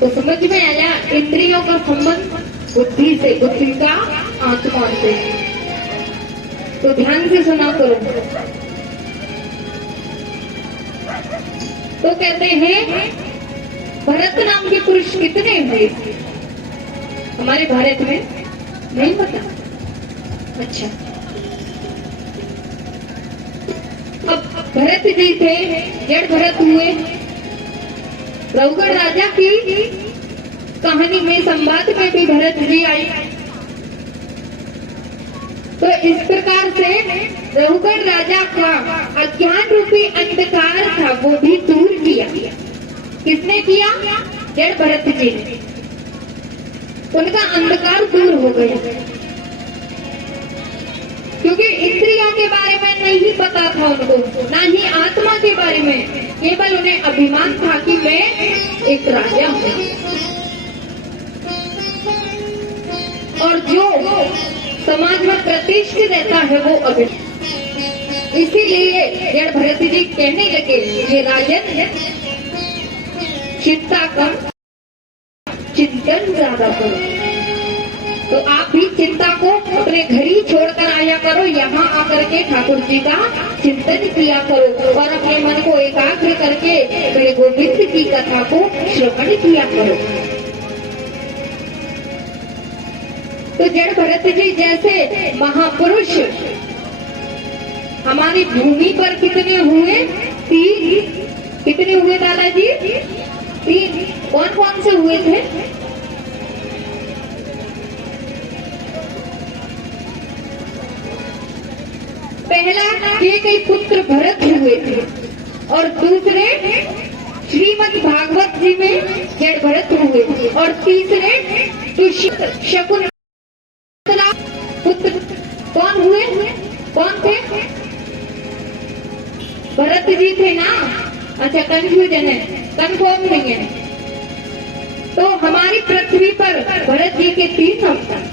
तो समझ में आया इंद्रियों का संबंध बुद्धि से, बुद्धि का आत्मा से। तो ध्यान से सुना करो। तो कहते हैं भरत नाम के पुरुष कितने हुए हमारे भारत में? नहीं पता। अच्छा, अब भरत जी थे, जड़ भरत हुए। रघुगढ़ राजा की कहानी में, संवाद में भी भरत जी आई। तो इस प्रकार से रघुगढ़ राजा का अज्ञान रूपी अंधकार था, वो भी दूर किया। किसने किया? जड़ भरत जी ने। उनका अंधकार दूर हो गया, क्योंकि इंद्रियों के बारे में नहीं पता था उनको, ना ही आत्मा के बारे में। केवल उन्हें अभिमान था कि मैं एक राजा हूँ, और जो समाज में प्रतिष्ठित रहता है वो अभिमान। इसीलिए जड़ भरत जी कहने लगे, ये राजन चिंता कम चिंतन ज्यादा करो। तो आप भी चिंता को अपने घर ही छोड़कर आया करो, यहाँ आकर के ठाकुर जी का चिंतन किया करो और अपने मन को एकाग्र करके बड़े गोविंद की कथा को श्रवण किया करो। तो जड़ भरत जी जैसे महापुरुष हमारी भूमि पर कितने हुए? 3। कितने हुए दादाजी? 3। कौन कौन से हुए थे? पहला के पुत्र भरत हुए थे और दूसरे श्रीमद् भागवत जी में जड़ भरत हुए थे और तीसरे शकुन पुत्र कौन हुए? कौन थे? भरत जी थे ना? अच्छा, कंफ्यूजन है, कंफर्म नहीं है। तो हमारी पृथ्वी पर भरत जी के 3 अवतार।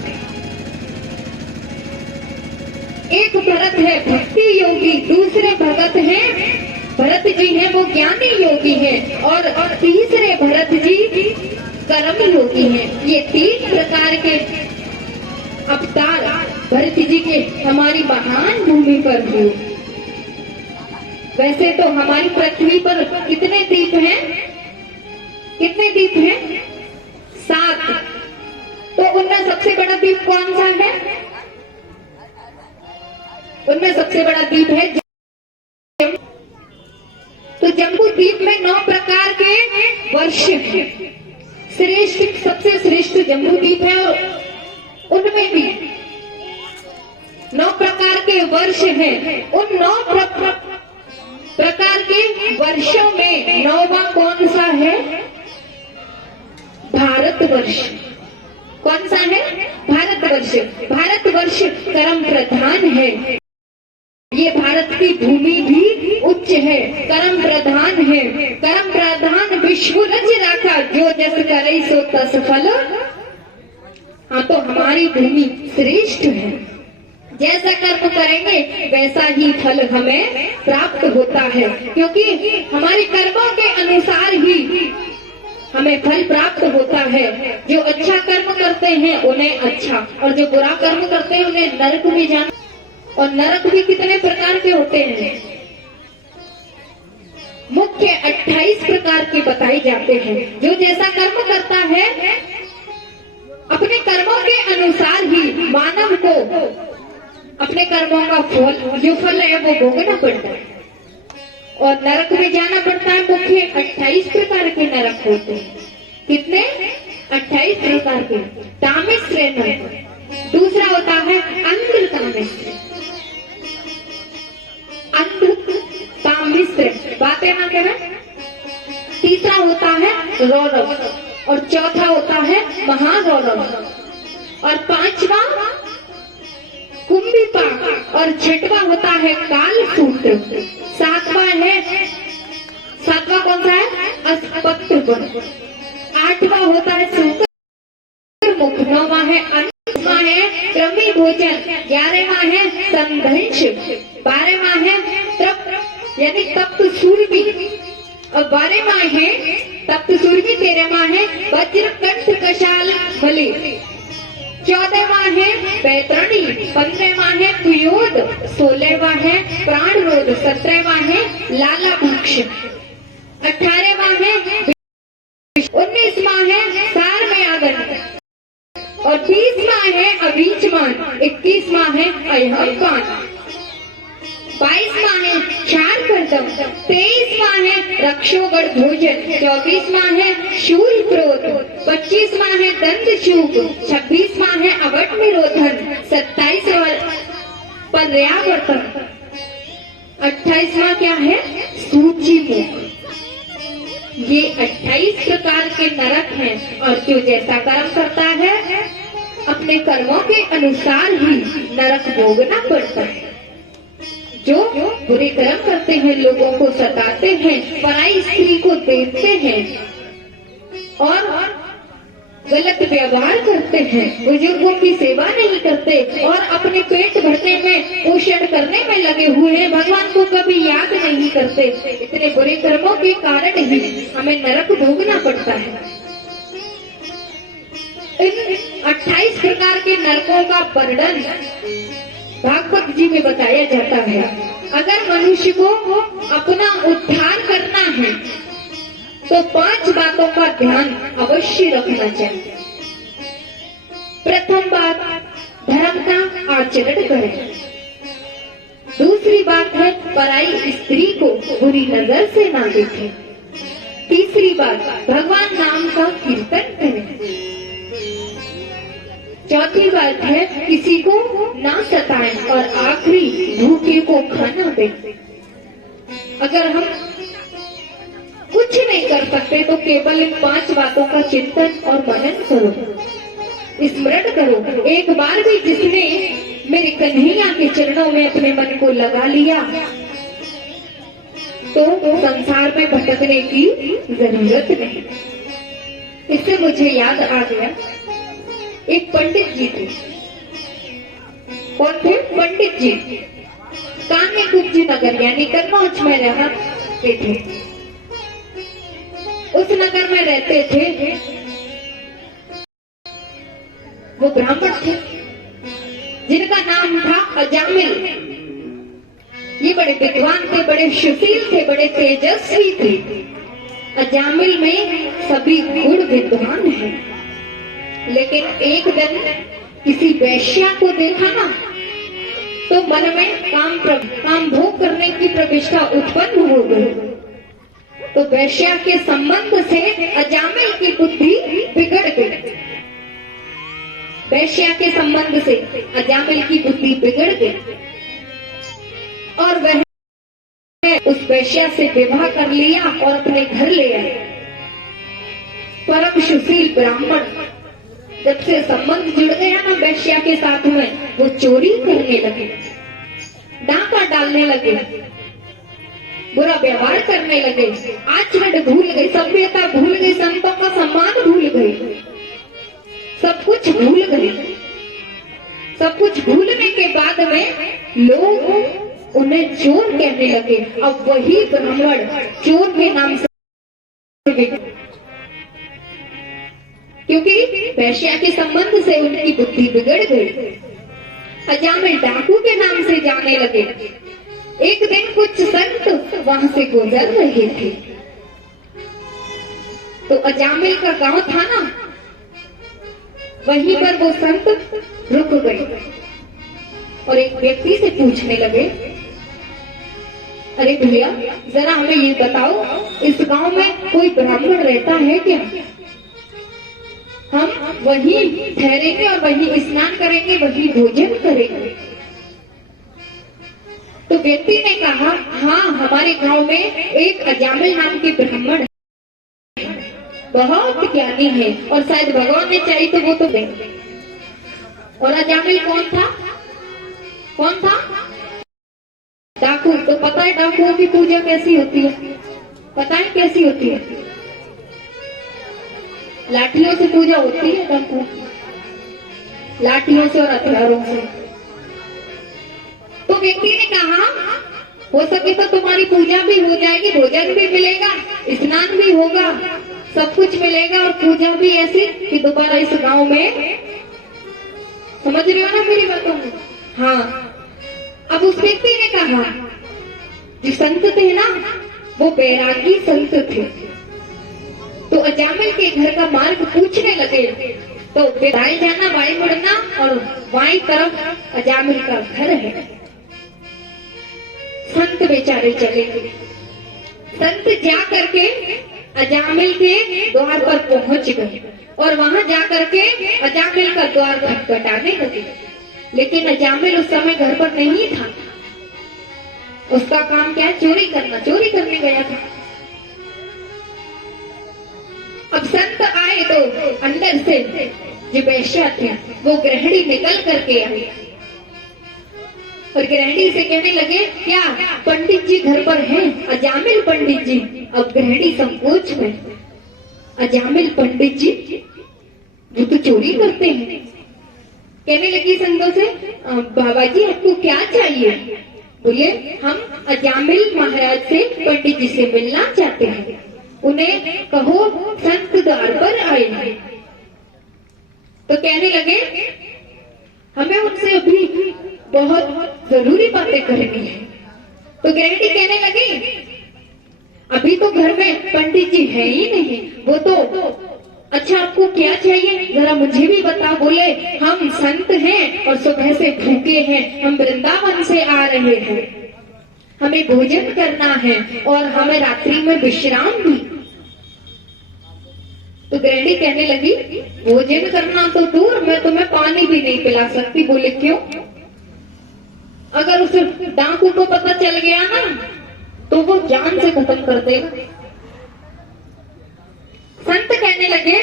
एक भरत है भक्ति योगी, दूसरे भगत हैं भरत जी हैं वो ज्ञानी योगी हैं और तीसरे भरत जी कर्म योगी हैं। ये 3 प्रकार के अवतार भरत जी के हमारी महान भूमि पर हुए। वैसे तो हमारी पृथ्वी पर कितने द्वीप हैं? कितने द्वीप हैं? 7। तो उनमें सबसे बड़ा द्वीप कौन सा है? उनमें सबसे बड़ा द्वीप है जम्बू। तो जम्बू द्वीप में 9 प्रकार के वर्ष हैं। श्रेष्ठ, सबसे श्रेष्ठ जम्बू द्वीप है और उनमें भी 9 प्रकार के वर्ष हैं। उन 9 प्रकार के वर्षों में 9वां कौन सा है? भारतवर्ष। कौन सा है? भारतवर्ष। भारतवर्ष कर्म प्रधान है। ये भारत की भूमि भी उच्च है, कर्म प्रधान है। कर्म प्रधान विश्व रज राखा, जो जस करे सो तस फल। हाँ, तो हमारी भूमि श्रेष्ठ है। जैसा कर्म करेंगे वैसा ही फल हमें प्राप्त होता है, क्योंकि हमारे कर्मों के अनुसार ही हमें फल प्राप्त होता है। जो अच्छा कर्म करते हैं उन्हें अच्छा, और जो बुरा कर्म करते हैं उन्हें नरक में जाना। और नरक भी कितने प्रकार के होते हैं? मुख्य 28 प्रकार के बताए जाते हैं। जो जैसा कर्म करता है अपने कर्मों के अनुसार ही मानव को अपने कर्मों का फल, जो फल है वो भोगना पड़ता है और नरक में जाना पड़ता है। मुख्य 28 प्रकार के नरक होते हैं। कितने? 28 प्रकार के। तामिश्र नरक। दूसरा होता है अंध्र तामिश्र। अंध्र तामिश्र, बातें ना करें। तीसरा होता है रौरव और चौथा होता है महारौरव और 5वां कुंभीपाक और 6वां होता है कालसूत्र। 7वां कौन सा है? अस्पत्र। 8वां होता है सुकरमुख। 9वां है अन्नवां है क्रमी भोजन। 11वां है संदंश। 12वां है तप यानी तप्त सूर्य और 12वां है तप्त सूर्य। 13वां है वज्र कंठ कशाल बलि। 14वां है बैतरणी। 15वां है कुयोद। 16वां है प्राण रोध। 17वां है लाला वृक्ष। 18वां है 19वां है सार में आगन और 20वां है अभीचमान। 21वां है अयहपान। 22वां है क्षार कर्दम। 23वां है रक्षोगढ़ भोजन। 24वां है शूल क्रोध। 25वां है दंत चूक। 26वां है अवट निरोधन। 27वां पर्यावर्तन। 28वां क्या है? सूची मुख। ये 28 प्रकार के नरक हैं और जो जैसा कर्म करता है अपने कर्मों के अनुसार ही नरक भोगना पड़ता है। जो बुरे कर्म करते हैं, लोगों को सताते हैं, पराई स्त्री को देखते हैं और गलत व्यवहार करते हैं, बुजुर्गों की सेवा नहीं करते और अपने पेट भरने में, पोषण करने में लगे हुए हैं, भगवान को कभी याद नहीं करते। इतने बुरे कर्मों के कारण ही हमें नरक भोगना पड़ता है। इन 28 प्रकार के नरकों का वर्णन भागवत जी में बताया जाता है। अगर मनुष्य को अपना उद्धार करना है तो 5 बातों का ध्यान अवश्य रखना चाहिए। प्रथम बात, धर्म का आचरण करें। दूसरी बात है, पराई स्त्री को बुरी नजर से ना देखें। तीसरी बात, भगवान नाम का कीर्तन करें। चौथी बात है, किसी को ना सताएं। और आखिरी, भूखे को खाना दें। अगर हम कुछ नहीं कर सकते तो केवल इन 5 बातों का चिंतन और मनन करो, स्मरण करो। एक बार भी जिसने मेरे कन्हैया के चरणों में अपने मन को लगा लिया तो संसार में भटकने की जरूरत नहीं। इससे मुझे याद आ गया, एक पंडित जी थे। कौन थे? पंडित जी। कान्य कुब्जी नगर यानी कन्नौज में रहते थे। उस नगर में रहते थे, वो ब्राह्मण थे जिनका नाम था अजामिल। ये बड़े विद्वान थे, बड़े सुशील थे, बड़े तेजस्वी थे। अजामिल में सभी गुण विद्वान हैं, लेकिन एक दिन किसी वैश्या को देखा ना तो मन में काम भोग करने की प्रविष्टा उत्पन्न हो गई। तो वैश्या के संबंध से अजामिल की बुद्धि बिगड़ गई। वैश्या के संबंध से अजामिल की बुद्धि बिगड़ गई और वह उस वैश्या से विवाह कर लिया और अपने घर ले आए। परम सुशील ब्राह्मण, जब से संबंध जुड़ गया ना वैश्या के साथ में, वो चोरी करने लगे, डाका डालने लगे, बुरा व्यवहार करने लगे, आचरण भूल गए, सभ्यता भूल गए, संतों का सम्मान भूल गए, सब कुछ भूल गए। सब कुछ भूलने के बाद में लोग उन्हें चोर कहने लगे। अब वही ब्राह्मण चोर के नाम से, क्योंकि वैश्या के संबंध से उनकी बुद्धि बिगड़ गई। अजामिल डाकू के नाम से जाने लगे। एक दिन कुछ संत वहां से गुजर रहे थे तो अजामिल का गांव था ना, वहीं पर वो संत रुक गए और एक व्यक्ति से पूछने लगे, अरे भैया जरा हमें ये बताओ, इस गांव में कोई ब्राह्मण रहता है क्या? हम वहीं ठहरेंगे और वहीं स्नान करेंगे, वहीं भोजन करेंगे। तो व्यक्ति ने कहा, हाँ हमारे गांव में एक अजामिल नाम के ब्राह्मण है, बहुत ज्ञानी है और शायद भगवान ने चाहिए तो वो तो दे। और अजामिल कौन था? कौन था? डाकू। तो पता है डाकुओं की पूजा कैसी होती है? पता है कैसी होती है? लाठियों से पूजा होती है डाकू, लाठियों से और हथियारों से। तो व्यक्ति ने कहा, हो सके तो तुम्हारी पूजा भी हो जाएगी, भोजन भी मिलेगा, स्नान भी होगा, सब कुछ मिलेगा और पूजा भी ऐसी कि दोबारा इस गांव में, समझ रहे हो ना मेरी बातों में? हाँ। अब उस व्यक्ति ने कहा, जो संत थे ना वो बैरागी संत थे। तो अजामिल के घर का मार्ग पूछने लगे तो दाएं जाना, बाएं मुड़ना और बाएं तरफ अजामिल का घर है। संत बेचारे चले गए। संत जा करके अजामिल के द्वार पर पहुंच गए और वहां जाकर के अजामिल का द्वार खटखटाने लगे। लेकिन अजामिल उस समय घर पर नहीं था, उसका काम क्या? चोरी करना, चोरी करने गया था। अब संत आए तो अंदर से जो वैश्या थे वो गृहिणी निकल करके आई और गृहिणी से कहने लगे, क्या पंडित जी घर पर हैं? अजामिल पंडित जी। अब गृहिणी संकोच में, अजामिल पंडित जी वो तो चोरी करते हैं। कहने लगी संतों से, बाबा जी आपको क्या चाहिए? बोले हम अजामिल महाराज से पंडित जी से मिलना चाहते हैं, उन्हें कहो संत द्वार पर आए हैं। तो कहने लगे हमें उनसे अभी बहुत जरूरी बातें करनी है। तो गृहिणी कहने लगी अभी तो घर में पंडित जी है ही नहीं, वो तो अच्छा आपको क्या चाहिए जरा मुझे भी बताओ। बोले हम संत हैं और सुबह से भूखे हैं, हम वृंदावन से आ रहे हैं, हमें भोजन करना है और हमें रात्रि में विश्राम भी। तो गृहिणी कहने लगी भोजन करना तो दूर, मैं तुम्हें पानी भी नहीं पिला सकती। बोले क्यों? अगर उस डाकू को पता चल गया ना तो वो जान से खत्म कर देगा। संत कहने लगे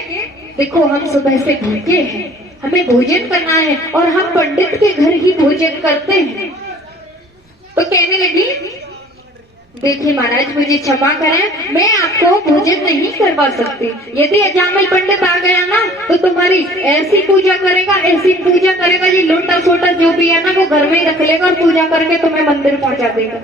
देखो हम सुबह से भूखे हैं, हमें भोजन करना है और हम पंडित के घर ही भोजन करते हैं। तो कहने लगी देखिए महाराज मुझे क्षमा करें, मैं आपको भोजन नहीं करवा सकती। यदि अजामिल पंडित आ गया ना तो तुम्हारी ऐसी पूजा करेगा, ऐसी पूजा करेगा, ये लोटा सोटा जो भी है ना वो घर में ही रख लेगा और पूजा करके तुम्हें मंदिर पहुंचा देगा।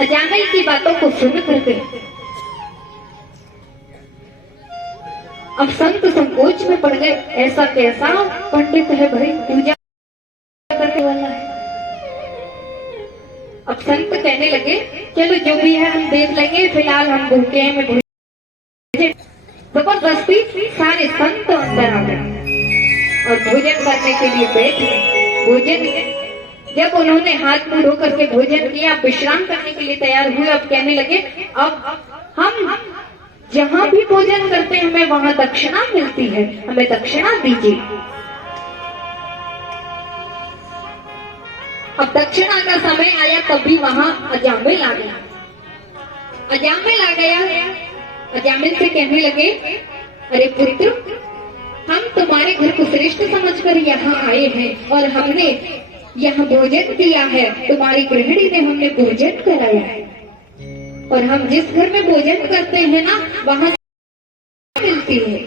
अजामिल की बातों को सुन करके अब संत संकोच में पड़ गए, ऐसा कैसा पंडित है भाई पूजा करने वाला है। अब संत कहने लगे चलो जो भी है हम देख लेंगे, फिलहाल हम भूखे हैं, मैं भोजन। जबरदस्ती सारे संत अंदर आ गए और भोजन करने के लिए बैठ गए। भोजन जब उन्होंने हाथ मुंह धो करके भोजन किया, विश्राम करने के लिए तैयार हुए। अब कहने लगे अब हम जहां भी भोजन करते हैं हमें वहां दक्षिणा मिलती है, हमें दक्षिणा दीजिए। अब दक्षिणा का समय आया तभी वहां अजामिल आ गया। अजामिल आ गया, अजामिल से कहने लगे अरे पुत्र हम तुम्हारे घर को श्रेष्ठ समझकर यहाँ आए हैं और हमने यहाँ भोजन किया है, तुम्हारी गृहिणी ने हमने भोजन कराया है और हम जिस घर में भोजन करते हैं ना वहां मिलती है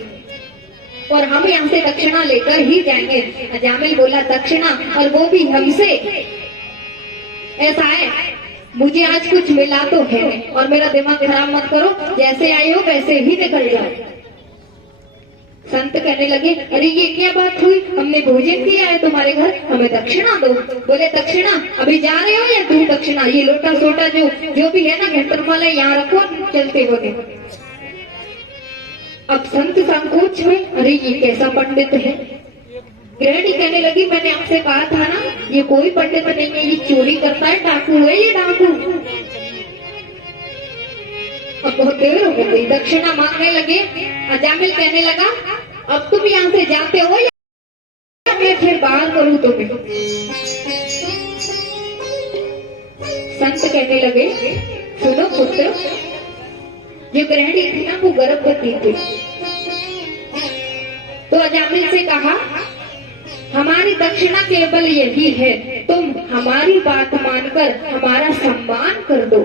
और हम यहाँ से दक्षिणा लेकर ही जाएंगे। अजामिल बोला दक्षिणा और वो भी हमसे? ऐसा है मुझे आज कुछ मिला तो है और मेरा दिमाग खराब मत करो, जैसे आए हो वैसे ही निकल जाओ। संत कहने लगे अरे ये क्या बात हुई, हमने भोजन किया है तुम्हारे घर, हमें दक्षिणा दो। बोले दक्षिणा अभी जा रहे हो या दूर दक्षिणा? ये लोटा सोटा जो भी है ना घंटरमाला यहाँ रखो, चलते हो। अब संत संकोच में अरे ये कैसा पंडित है। गृहिणी कहने लगी मैंने आपसे कहा था ना ये कोई पंडित नहीं है, ये चोरी करता है, डाकू है ये डाकू। अब बहुत देर हो गई, दक्षिणा मांगने लगे। अजामिल कहने लगा अब तुम यहाँ से जाते हो या मैं फिर बाहर करूं तुम्हें? संत कहने लगे सुनो पुत्र, जो गृहिणी थी ना वो गर्भवती थी। तो अजामिल से कहा हमारी दक्षिणा केवल यही है, तुम हमारी बात मानकर हमारा सम्मान कर दो।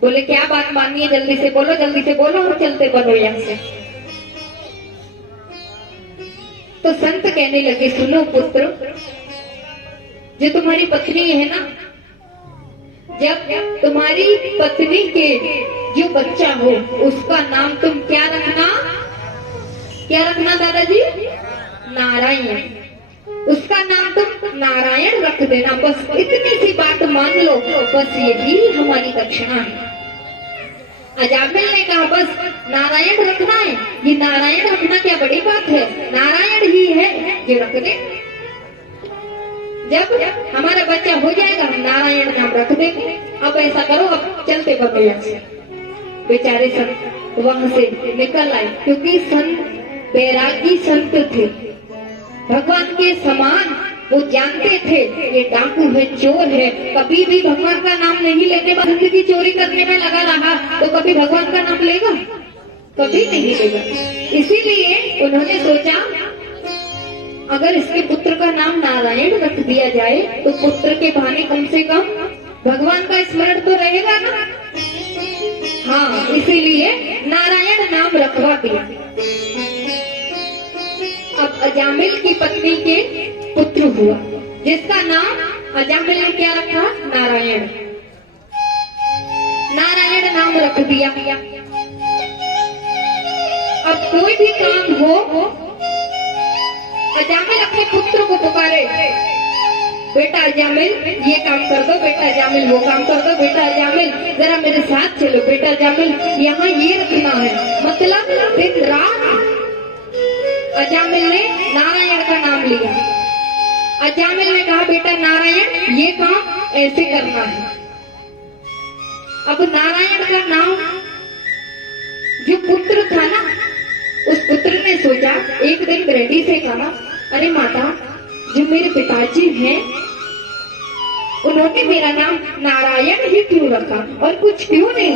बोले क्या बात माननी है, जल्दी से बोलो, जल्दी से बोलो और चलते बनो यहाँ से। तो संत कहने लगे सुनो पुत्र, जो तुम्हारी पत्नी है ना, जब तुम्हारी पत्नी के जो बच्चा हो उसका नाम तुम क्या रखना? क्या रखना दादाजी? नारायण। उसका नाम तुम नारायण रख देना, बस इतनी सी बात मान लो, बस यही हमारी दक्षिणा है। अजामिल ने कहा बस नारायण रखना है, ये नारायण रखना क्या बड़ी बात है, नारायण ही है ये रख दे। जब हमारा बच्चा हो जाएगा हम नारायण नाम रख देंगे। अब ऐसा करो, अब चलते बनो यहाँ से। बेचारे संत वहां से निकल आए, क्योंकि संत बैरागी संत थे, भगवान के समान वो जानते थे ये डाकू है, चोर है, कभी भी भगवान का नाम नहीं लेने पर जिंदगी चोरी करने में लगा रहा तो कभी भगवान का नाम लेगा? कभी नहीं लेगा। इसीलिए उन्होंने सोचा अगर इसके पुत्र का नाम नारायण रख दिया जाए तो पुत्र के बहाने कम से कम भगवान का स्मरण तो रहेगा ना। हाँ, इसीलिए नारायण नाम रखवा दिया। अब अजामिल की पत्नी के पुत्र हुआ जिसका नाम अजामिल ने क्या रखा? नारायण। नारायण नाम रख दिया। अब कोई भी काम हो, अजामिल अपने पुत्र को पुकारे, बेटा अजामिल ये काम कर दो, बेटा अजामिल वो काम कर दो, बेटा अजामिल जरा मेरे साथ चलो, बेटा अजामिल यहाँ ये रखना है। मतलब दिन रात अजामिल ने नारायण का नाम लिया। अजामिल ने कहा बेटा नारायण ये काम ऐसे करना है। अब नारायण का नाम जो पुत्र था ना, उस पुत्र ने सोचा, एक दिन गृहिणी से कहा, अरे माता, जो मेरे पिताजी हैं उन्होंने मेरा नाम नारायण ही क्यों रखा और कुछ क्यों नहीं?